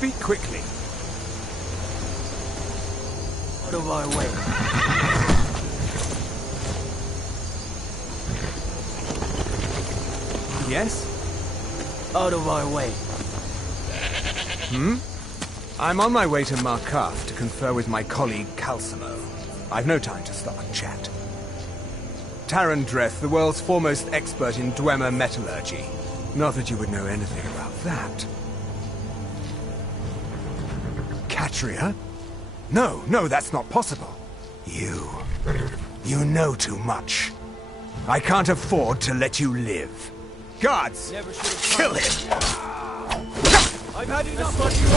Speak quickly. Out of our way. Yes? Out of our way. I'm on my way to Markarth to confer with my colleague Calcimo. I've no time to stop and chat. Tarandreth, the world's foremost expert in Dwemer metallurgy. Not that you would know anything about that. Catria? No, that's not possible. You know too much. I can't afford to let you live. Guards! Kill him! I've had enough of you!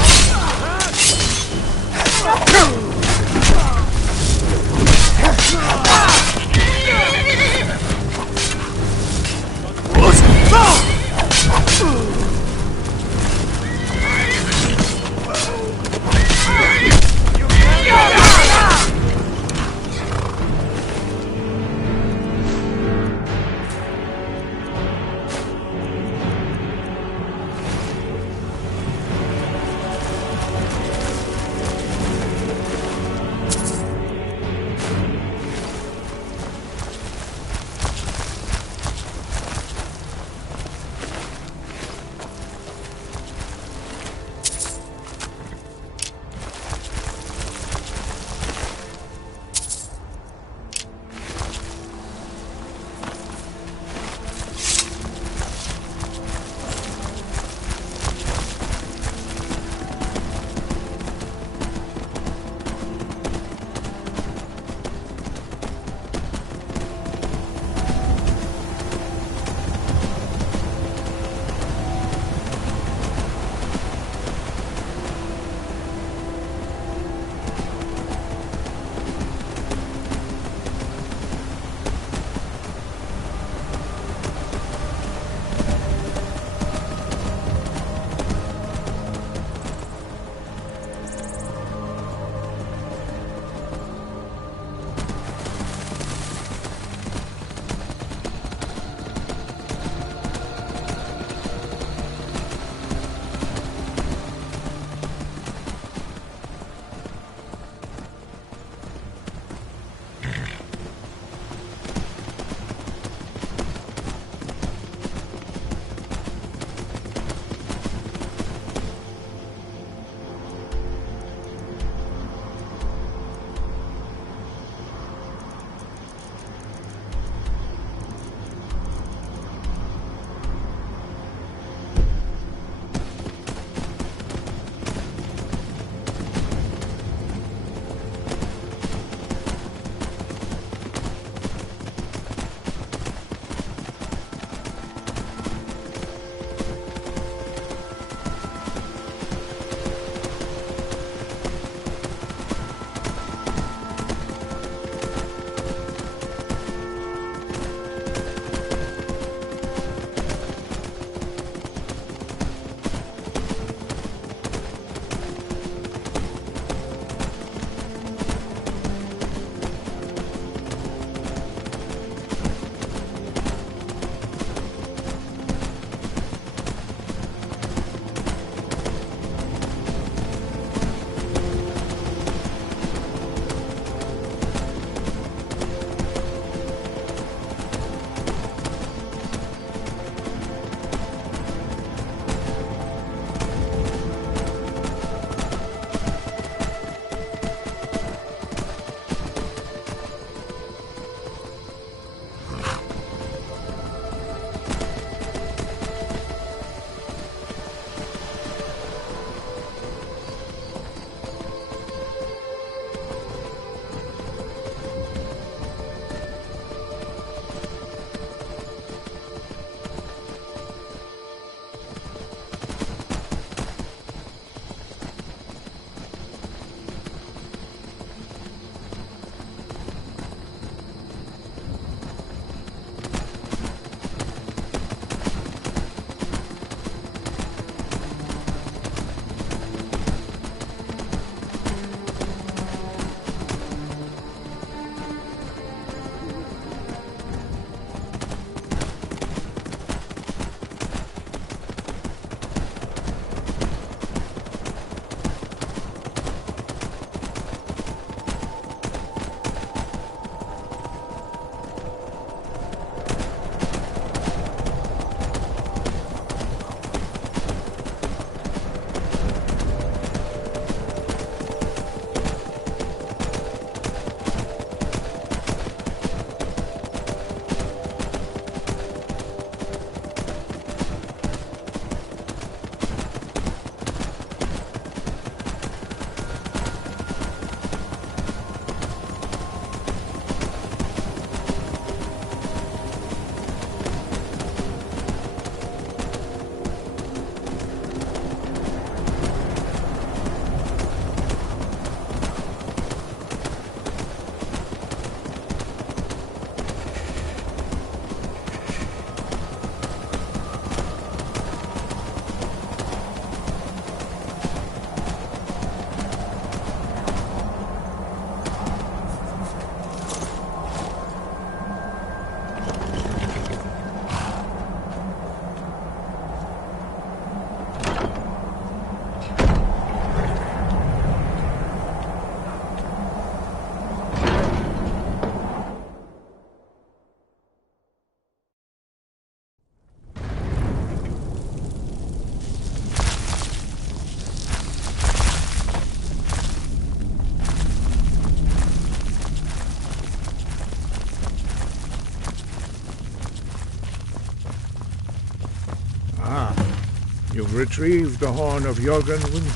have retrieved the horn of Jorgenwind.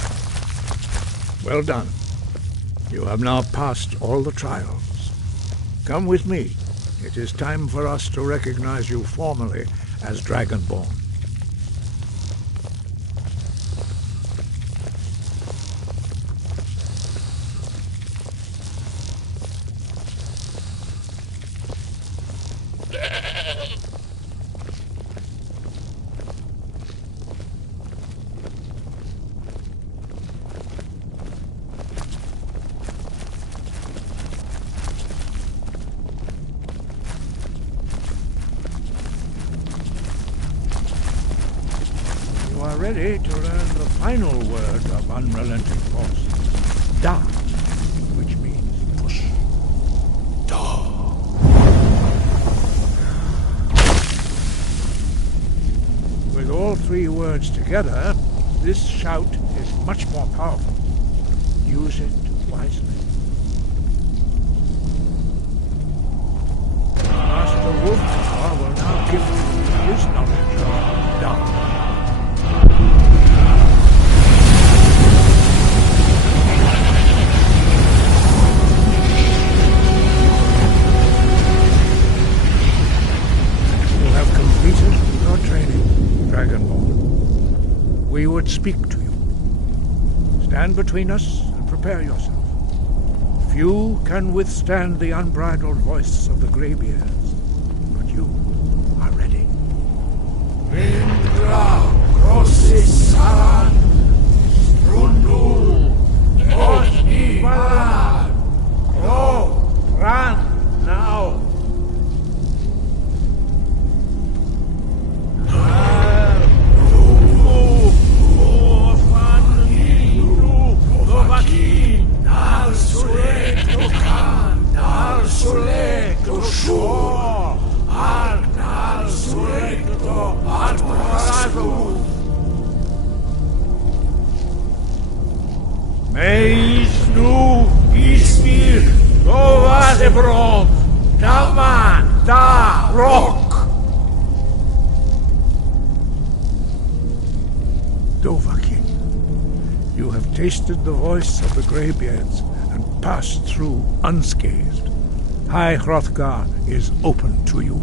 Well done. You have now passed all the trials. Come with me. It is time for us to recognize you formally as Dragonborn. You are ready to learn the final word of unrelenting force. Da, which means push. Da. With all three words together, this shout is much more powerful. Use it wisely. Master Wolfgar will now give you his knowledge of Da. Dragonborn. We would speak to you. Stand between us and prepare yourself. Few can withstand the unbridled voice of the Greybeards, but you are ready. Indra, Crossis, Saran, Strundul, Osni, Balan. Go! Run! Now! Meis nu ispir, Govadebrom, Daman, Da, Rock. Dovahkiin, you have tasted the voice of the Greybeards and passed through unscathed. High Hrothgar is open to you.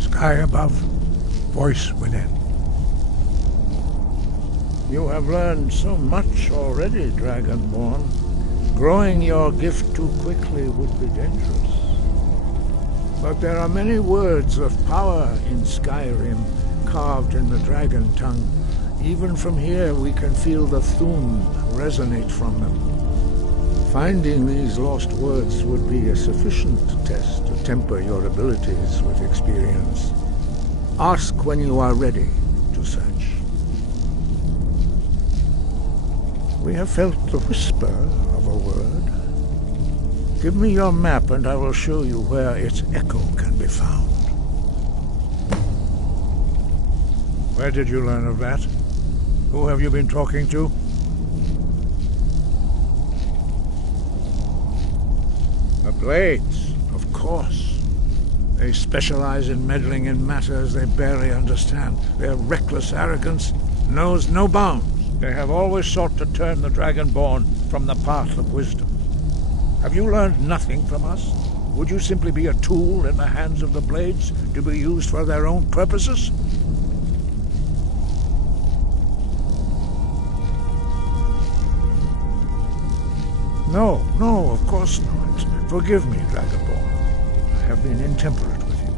Sky above, voice within. You have learned so much already, Dragonborn. Growing your gift too quickly would be dangerous. But there are many words of power in Skyrim, carved in the dragon tongue. Even from here we can feel the Thun resonate from them. Finding these lost words would be a sufficient test to temper your abilities with experience. Ask when you are ready to search. We have felt the whisper of a word. Give me your map and I will show you where its echo can be found. Where did you learn of that? Who have you been talking to? The Blades, of course. They specialize in meddling in matters they barely understand. Their reckless arrogance knows no bounds. They have always sought to turn the Dragonborn from the path of wisdom. Have you learned nothing from us? Would you simply be a tool in the hands of the Blades to be used for their own purposes? No, of course not. Forgive me, Dragonborn. I have been intemperate with you.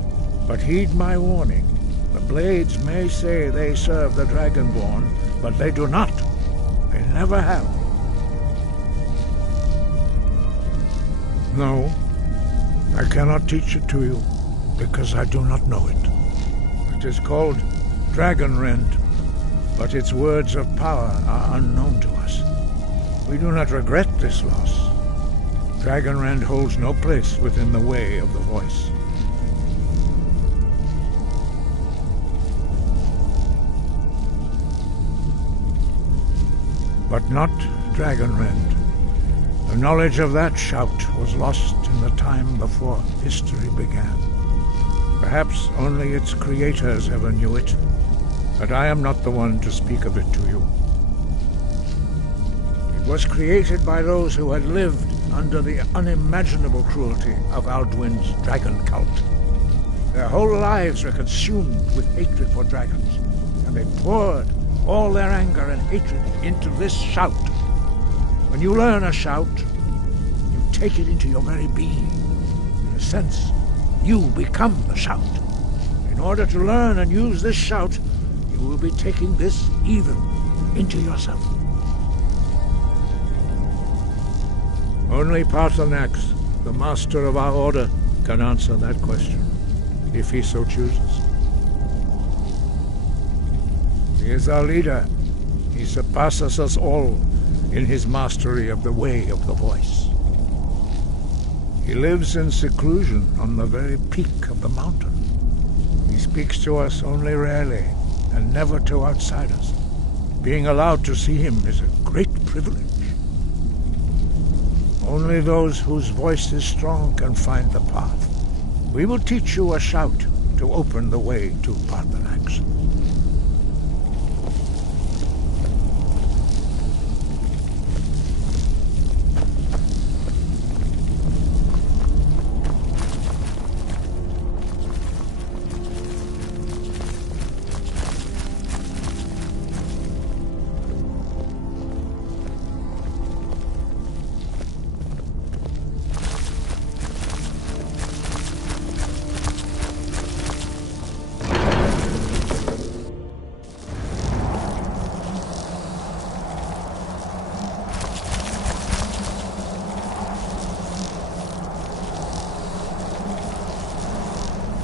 But heed my warning. The Blades may say they serve the Dragonborn, but they do not. They never have. No, I cannot teach it to you, because I do not know it. It is called Dragonrend, but its words of power are unknown to us. We do not regret this loss. Dragonrend holds no place within the way of the voice. But not Dragonrend. The knowledge of that shout was lost in the time before history began. Perhaps only its creators ever knew it, but I am not the one to speak of it to you. It was created by those who had lived under the unimaginable cruelty of Alduin's dragon cult. Their whole lives were consumed with hatred for dragons, and they poured all their anger and hatred into this shout. When you learn a shout, you take it into your very being. In a sense, you become the shout. In order to learn and use this shout, you will be taking this evil into yourself. Only Paarthurnax, the master of our order, can answer that question, if he so chooses. He is our leader. He surpasses us all in his mastery of the way of the voice. He lives in seclusion on the very peak of the mountain. He speaks to us only rarely, and never to outsiders. Being allowed to see him is a great privilege. Only those whose voice is strong can find the path. We will teach you a shout to open the way to Paarthurnax.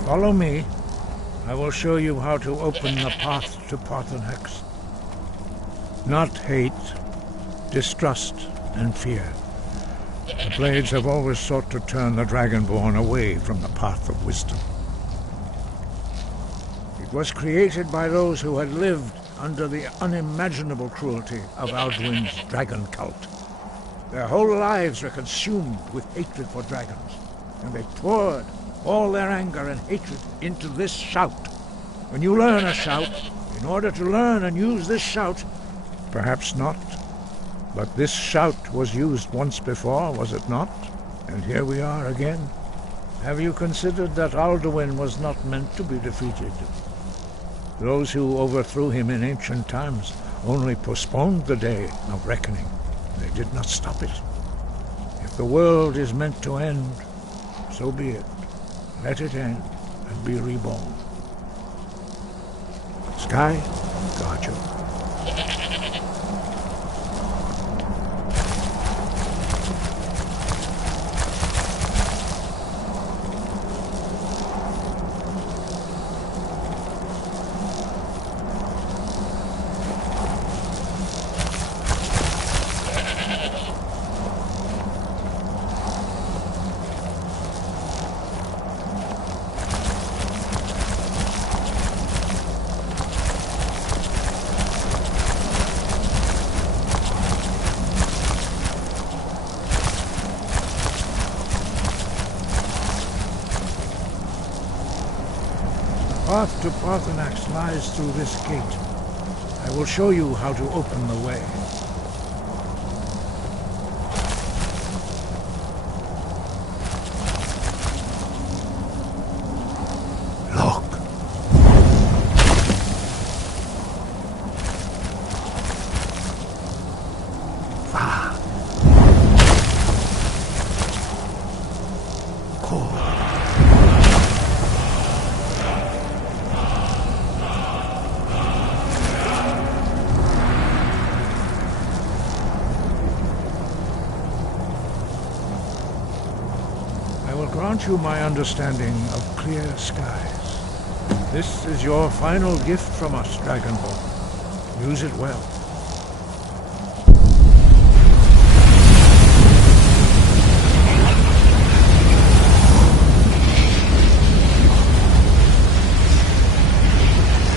Follow me. I will show you how to open the path to Paarthurnax. Not hate, distrust, and fear. The Blades have always sought to turn the Dragonborn away from the path of wisdom. It was created by those who had lived under the unimaginable cruelty of Alduin's dragon cult. Their whole lives were consumed with hatred for dragons, and they poured all their anger and hatred into this shout. When you learn a shout, in order to learn and use this shout, perhaps not, but this shout was used once before, was it not? And here we are again. Have you considered that Alduin was not meant to be defeated? Those who overthrew him in ancient times only postponed the day of reckoning. They did not stop it. If the world is meant to end, so be it. Let it end and be reborn. Sky, guard you. The path to Paarthurnax lies through this gate. I will show you how to open the way. Look. Far. Cold. I will grant you my understanding of clear skies. This is your final gift from us, Dragonborn. Use it well.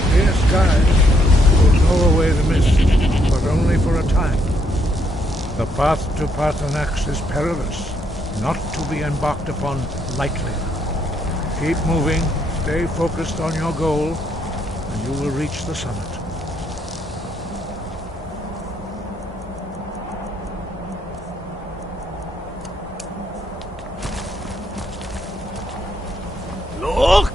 Clear skies will blow away the mist, but only for a time. The path to Paarthurnax is perilous, not to be embarked upon lightly. Keep moving, stay focused on your goal, and you will reach the summit. Look!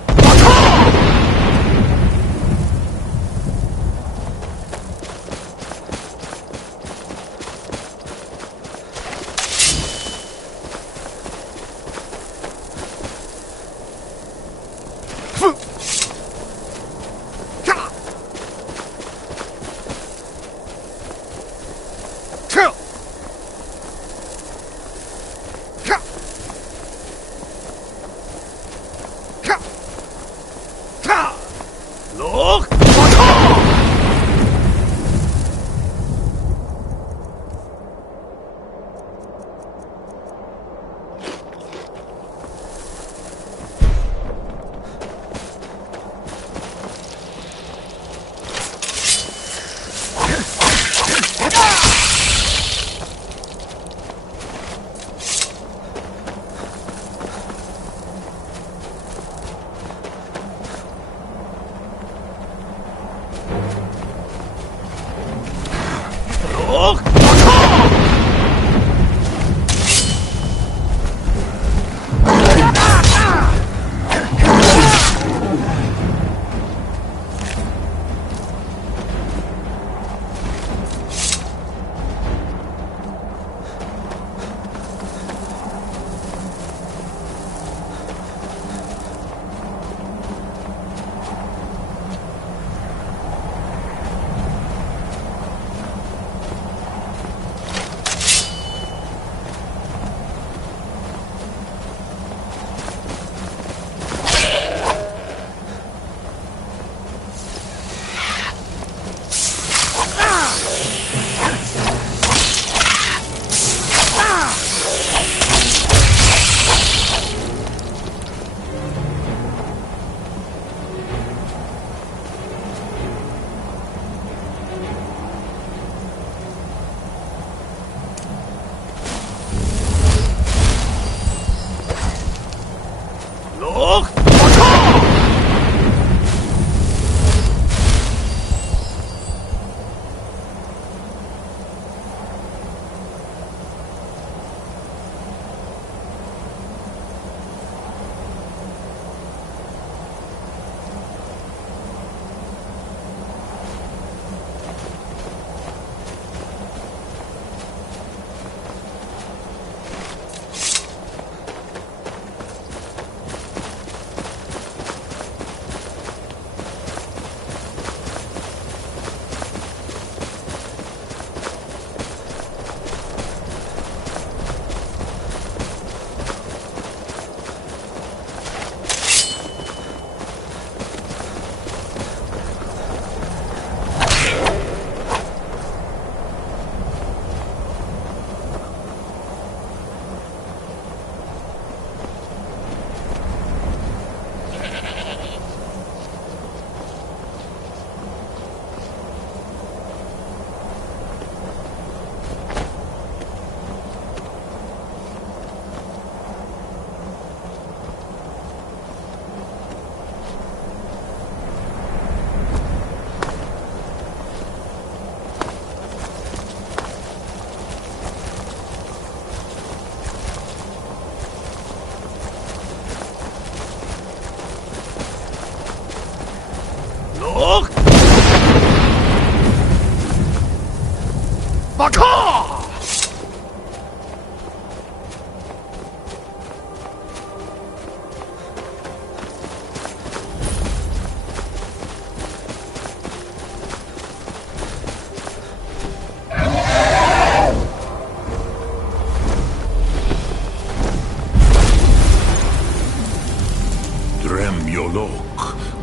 Look!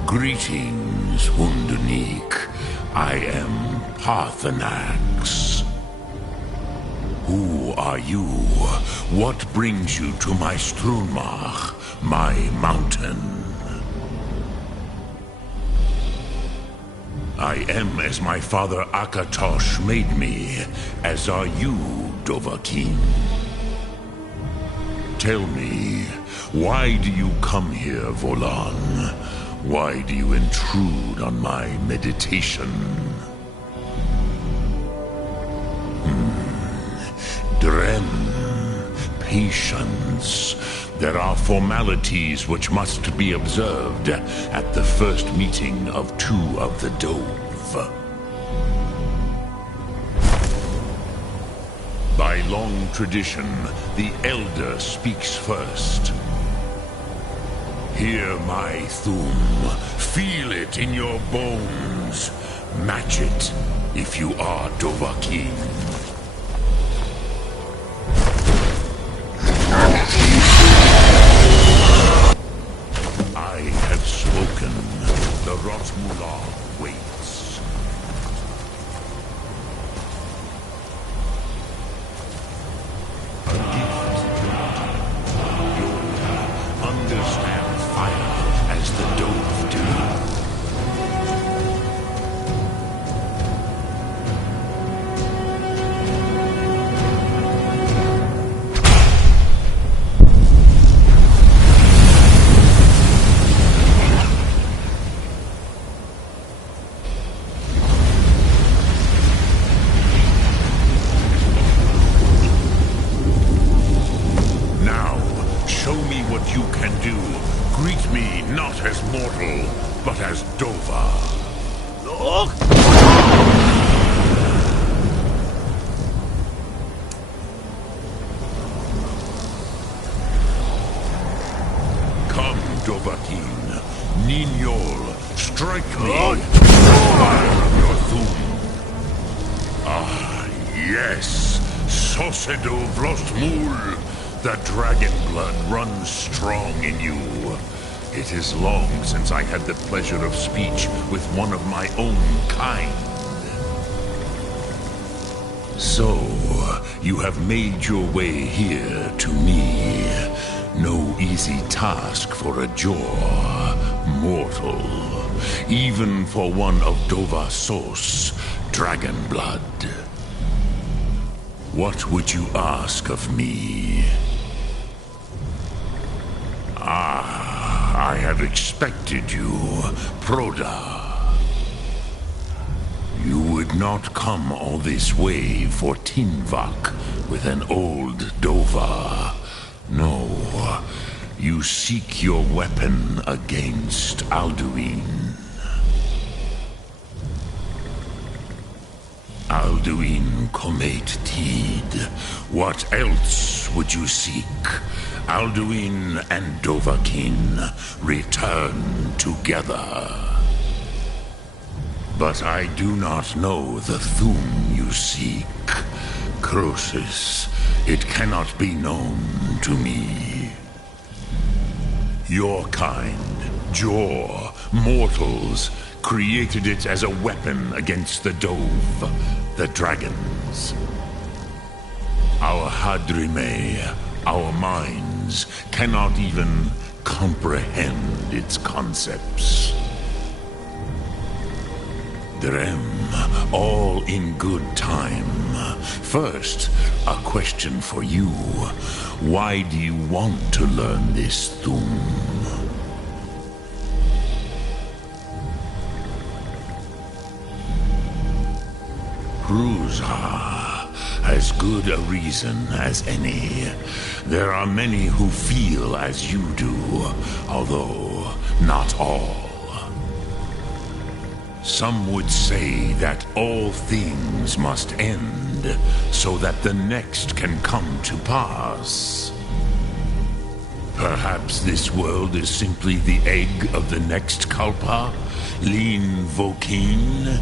Greetings, Hundunik. I am Paarthurnax. Who are you? What brings you to my Strunmach, my mountain? I am as my father Akatosh made me, as are you, Dovahkiin. Tell me, why do you come here, Volan? Why do you intrude on my meditation? Drem, patience. There are formalities which must be observed at the first meeting of two of the Dove. By long tradition, the Elder speaks first. Hear my Thum. Feel it in your bones. Match it if you are Dovahkiin. I have spoken. The Rotmula waits. A gift. You understand fire as the Dove do. You can do. Greet me not as mortal, but as Dova. Come, Dovahkiin. Ninyol, strike me. Fire of your Thum. Ah, yes. Sosedo Vrostmul. The dragon blood runs strong in you. It is long since I had the pleasure of speech with one of my own kind. So, you have made your way here to me. No easy task for a Jor, mortal. Even for one of Dova Sos, dragon blood. What would you ask of me? I had expected you, Proda. You would not come all this way for Tinvak with an old Dova. No, you seek your weapon against Alduin. Alduin Comate Teed. What else would you seek? Alduin and Dovahkiin return together. But I do not know the Thum you seek. Croesus, it cannot be known to me. Your kind, Jor, mortals, created it as a weapon against the Dove, the dragons. Our Hadrime, our minds, cannot even comprehend its concepts. Drem, all in good time. First, a question for you. Why do you want to learn this Thum? Ruza, as good a reason as any. There are many who feel as you do, although not all. Some would say that all things must end, so that the next can come to pass. Perhaps this world is simply the egg of the next Kalpa, Lean Vokin.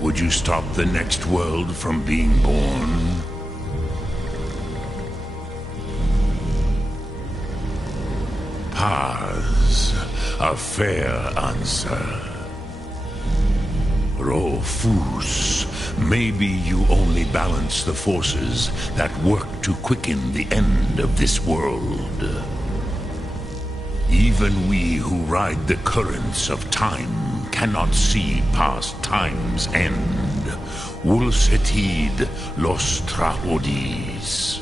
Would you stop the next world from being born? Paz, a fair answer. Rofus, maybe you only balance the forces that work to quicken the end of this world. Even we who ride the currents of time cannot see past time's end. Wulsetid los trahodis.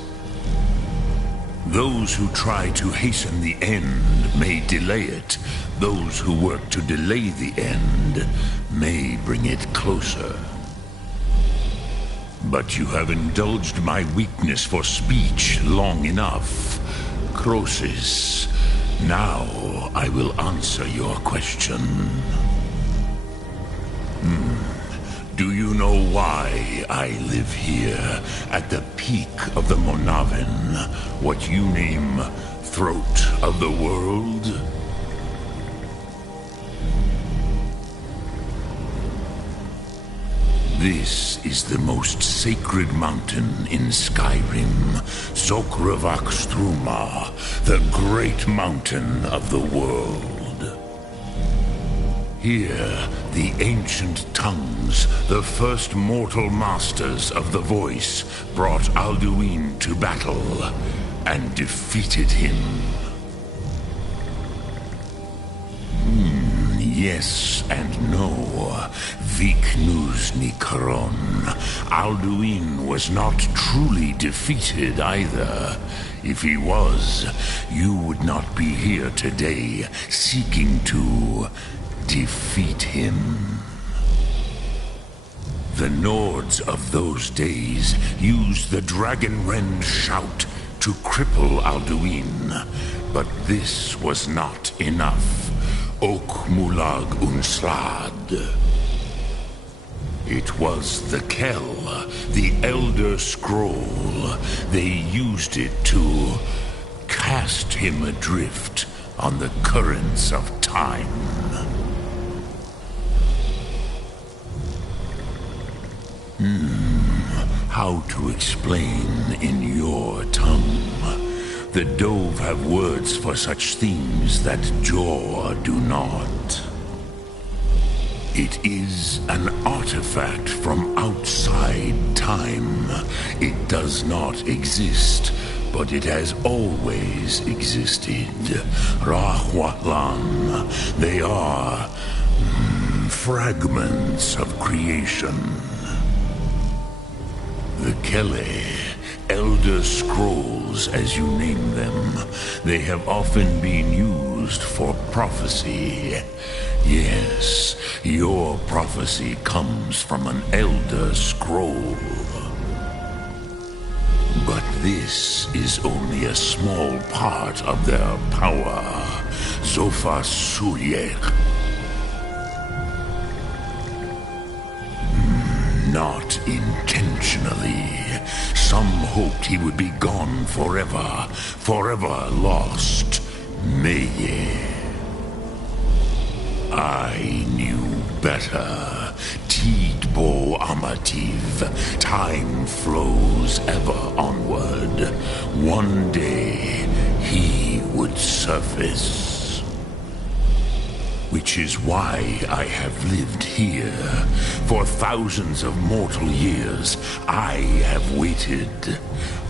Those who try to hasten the end may delay it. Those who work to delay the end may bring it closer. But you have indulged my weakness for speech long enough, Croesus. Now I will answer your question. Do you know why I live here at the peak of the Monavin, what you name throat of the world? This is the most sacred mountain in Skyrim, Zokravakstruma, the great mountain of the world. Here, the ancient tongues, the first mortal masters of the voice, brought Alduin to battle and defeated him. Yes and no. Viknus Nikron. Alduin was not truly defeated either. If he was, you would not be here today seeking to defeat him. The Nords of those days used the Dragonrend shout to cripple Alduin, but this was not enough. Ok Mulag Unslad. It was the Kell, the Elder Scroll. They used it to cast him adrift on the currents of time. How to explain in your tongue? The Dove have words for such themes that Jor do not. It is an artifact from outside time. It does not exist, but it has always existed. Rahwatlan. They are fragments of creation. The Kele, Elder Scrolls as you name them, they have often been used for prophecy. Yes, your prophecy comes from an Elder Scroll. But this is only a small part of their power. Zofa Suyek. Not intentionally. Some hoped he would be gone forever, forever lost. Meye. I knew better. Tidbo Amativ. Time flows ever onward. One day, he would surface. Which is why I have lived here. For thousands of mortal years, I have waited.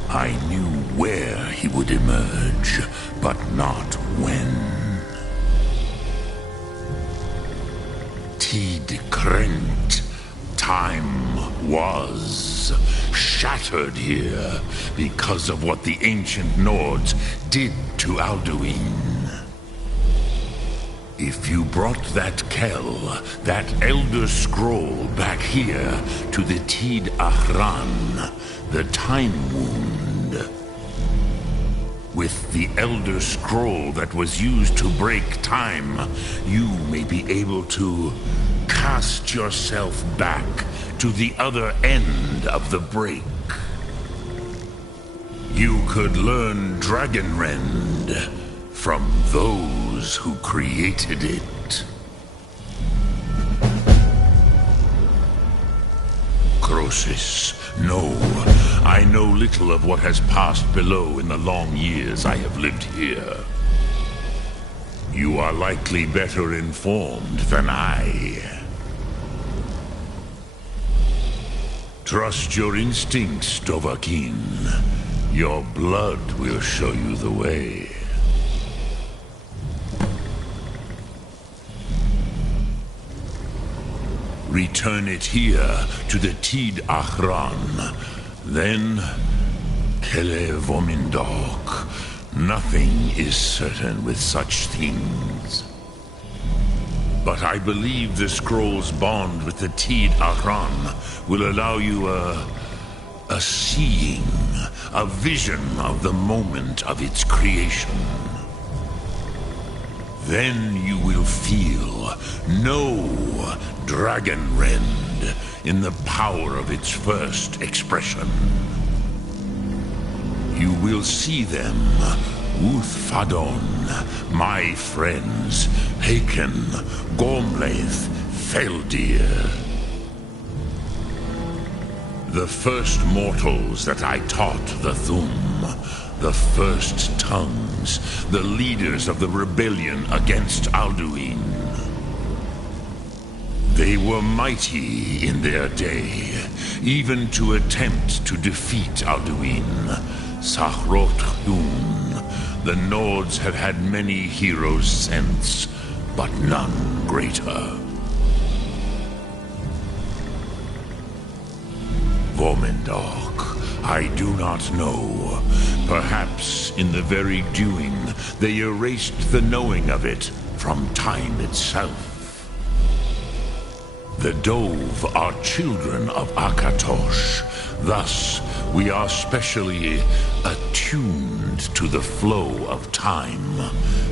I knew where he would emerge, but not when. Tid Krent. Time was shattered here because of what the ancient Nords did to Alduin. If you brought that Kell, that Elder Scroll back here to the Tid Ahran, the Time Wound, with the Elder Scroll that was used to break time, you may be able to cast yourself back to the other end of the break. You could learn Dragonrend from those who created it. Croesus, no. I know little of what has passed below in the long years I have lived here. You are likely better informed than I. Trust your instincts, Dovahkiin. Your blood will show you the way. Return it here to the Tid Achran. Then, Kele Vomindok. Nothing is certain with such things. But I believe the scroll's bond with the Tid Achran will allow you a seeing, a vision of the moment of its creation. Then you will feel, know Dragon Rend in the power of its first expression. You will see them, Uthfadon, my friends, Haken, Gormlaith, Feldir. The first mortals that I taught the Thum, the first tongues, the leaders of the rebellion against Alduin. They were mighty in their day, even to attempt to defeat Alduin. Sahrot-Hun, the Nords have had many heroes since, but none greater. Vomendok, I do not know. Perhaps in the very doing, they erased the knowing of it from time itself. The Dove are children of Akatosh. Thus, we are specially attuned to the flow of time.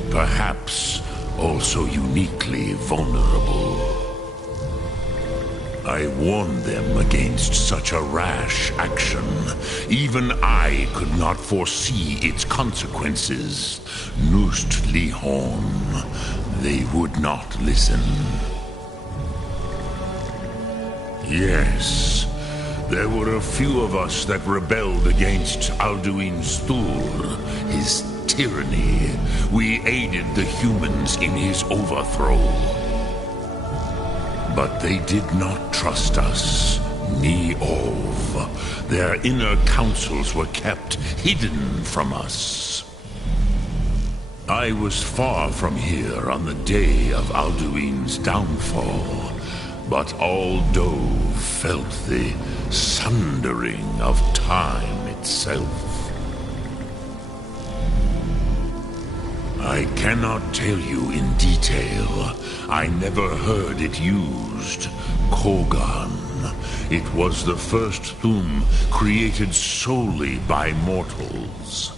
Perhaps also uniquely vulnerable. I warned them against such a rash action. Even I could not foresee its consequences. Nust Lihorn, they would not listen. Yes, there were a few of us that rebelled against Alduin Stur, his tyranny. We aided the humans in his overthrow. But they did not trust us, ni Ov. Their inner counsels were kept hidden from us. I was far from here on the day of Alduin's downfall, but all Dove felt the sundering of time itself. I cannot tell you in detail. I never heard it used. Kogan. It was the first Thum created solely by mortals.